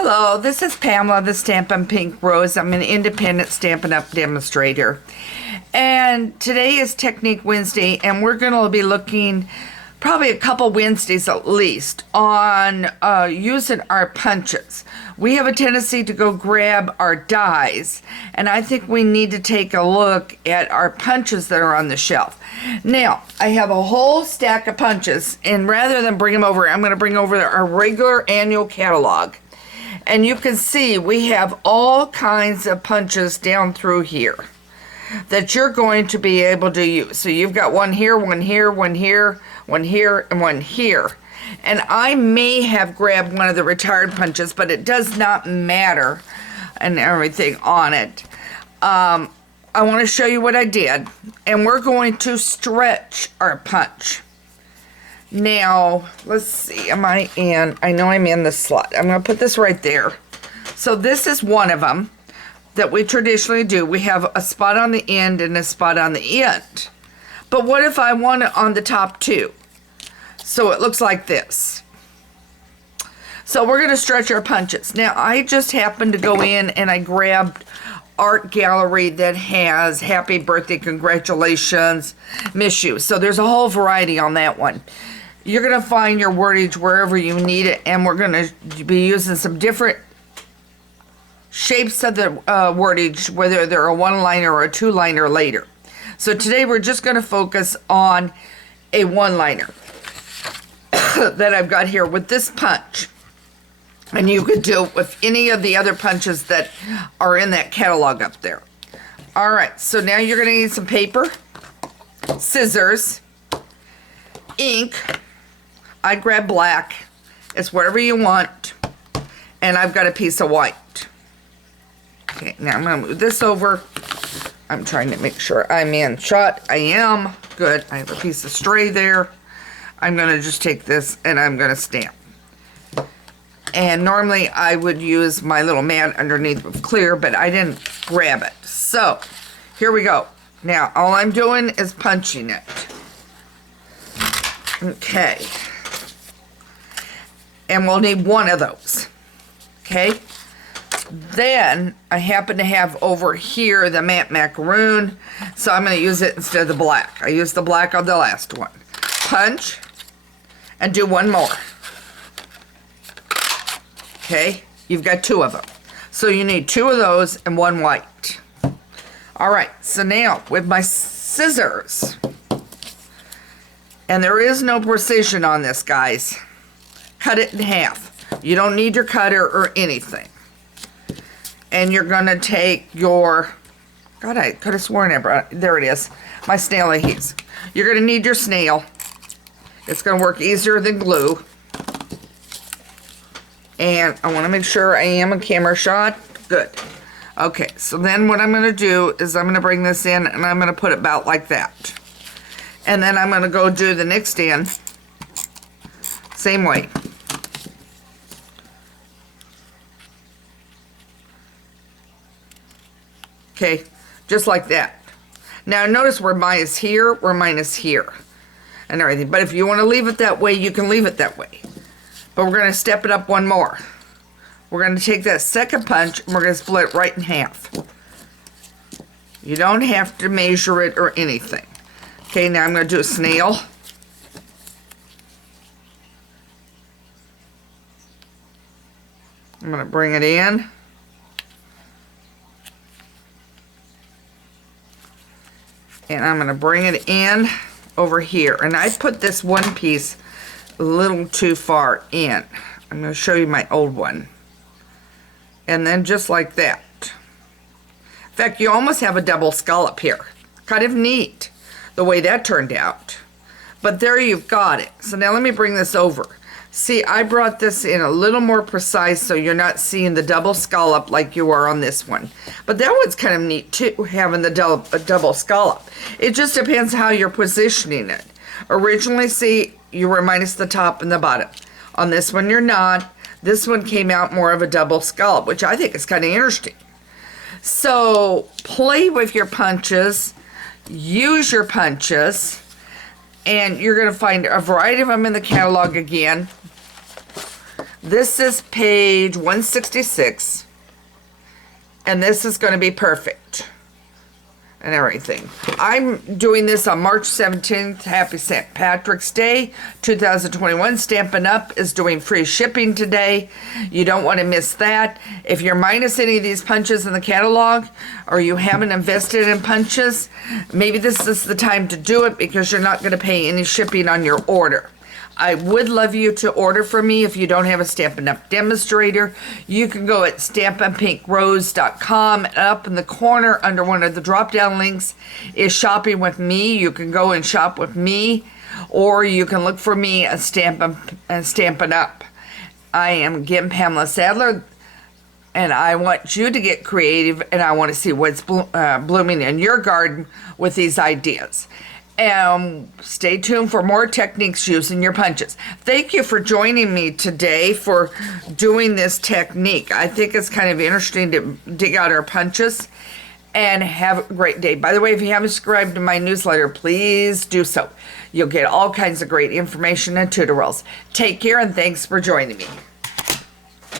Hello, this is Pamela, the Stampin' Pink Rose. I'm an independent Stampin' Up! Demonstrator. And today is Technique Wednesday, and we're going to be looking probably a couple Wednesdays at least on using our punches. We have a tendency to go grab our dies, and I think we need to take a look at our punches that are on the shelf. Now, I have a whole stack of punches, and rather than bring them over, I'm going to bring over our regular annual catalog. And you can see we have all kinds of punches down through here that you're going to be able to use. So you've got one here, one here, one here, one here, and one here. And I may have grabbed one of the retired punches, but it does not matter and everything on it. I want to show you what I did, and we're going to stretch our punch. Now, let's see, am I in? I know I'm in the slot. I'm going to put this right there. So this is one of them that we traditionally do. We have a spot on the end and a spot on the end. But what if I want it on the top too? So it looks like this. So we're going to stretch our punches. Now, I just happened to go in and I grabbed Art Gallery that has Happy Birthday, Congratulations, Miss You. So there's a whole variety on that one. You're going to find your wordage wherever you need it, and we're going to be using some different shapes of the wordage, whether they're a one-liner or a two-liner later. So today we're just going to focus on a one-liner that I've got here with this punch. And you could do it with any of the other punches that are in that catalog up there. All right, so now you're going to need some paper, scissors, ink. I grab black. It's whatever you want. And I've got a piece of white. Okay, now I'm going to move this over. I'm trying to make sure I'm in shot. I am. Good. I have a piece of stray there. I'm going to just take this and I'm going to stamp. And normally I would use my little mat underneath with clear, but I didn't grab it. So, here we go. Now, all I'm doing is punching it. Okay. And we'll need one of those. Okay. Then I happen to have over here the matte macaroon, so I'm going to use it instead of the black. I used the black on the last one. Punch and do one more. Okay, you've got two of them. So you need two of those and one white. All right, so now with my scissors, and there is no precision on this, guys. Cut it in half. You don't need your cutter or anything. And you're going to take your, God, I could have sworn I brought, there it is, my snail adhesive. You're going to need your snail. It's going to work easier than glue. And I want to make sure I am in camera shot. Good. Okay, so then what I'm going to do is I'm going to bring this in and I'm going to put it about like that. And then I'm going to go do the next end. Same way. Okay, just like that. Now notice where mine is here, where mine is here, and everything. But if you want to leave it that way, you can leave it that way. But we're going to step it up one more. We're going to take that second punch and we're going to split it right in half. You don't have to measure it or anything. Okay, now I'm going to do a snail. I'm going to bring it in. And I'm going to bring it in over here. And I put this one piece a little too far in. I'm going to show you my old one. And then just like that. In fact, you almost have a double scallop here. Kind of neat the way that turned out. But there you've got it. So now let me bring this over. See, I brought this in a little more precise so you're not seeing the double scallop like you are on this one. But that one's kind of neat too, having the double scallop. It just depends how you're positioning it. Originally, see, you were minus the top and the bottom. On this one, you're not. This one came out more of a double scallop, which I think is kind of interesting. So, play with your punches. Use your punches. And you're going to find a variety of them in the catalog again. This is page 166, and this is going to be perfect and everything. I'm doing this on March 17th. Happy St. Patrick's Day 2021. Stampin' Up! Is doing free shipping today. You don't want to miss that. If you're minus any of these punches in the catalog, or you haven't invested in punches, maybe this is the time to do it, because you're not going to pay any shipping on your order. I would love you to order from me. If you don't have a Stampin' Up! Demonstrator, you can go at stampinpinkrose.com. Up in the corner under one of the drop-down links is Shopping with Me. You can go and shop with me, or you can look for me at Stampin' Up! I am again Pamela Sadler, and I want you to get creative, and I want to see what's blooming in your garden with these ideas. Stay tuned for more techniques using your punches. Thank you for joining me today for doing this technique. I think it's kind of interesting to dig out our punches, and have a great day. By the way, if you haven't subscribed to my newsletter, please do so. You'll get all kinds of great information and tutorials. Take care, and thanks for joining me.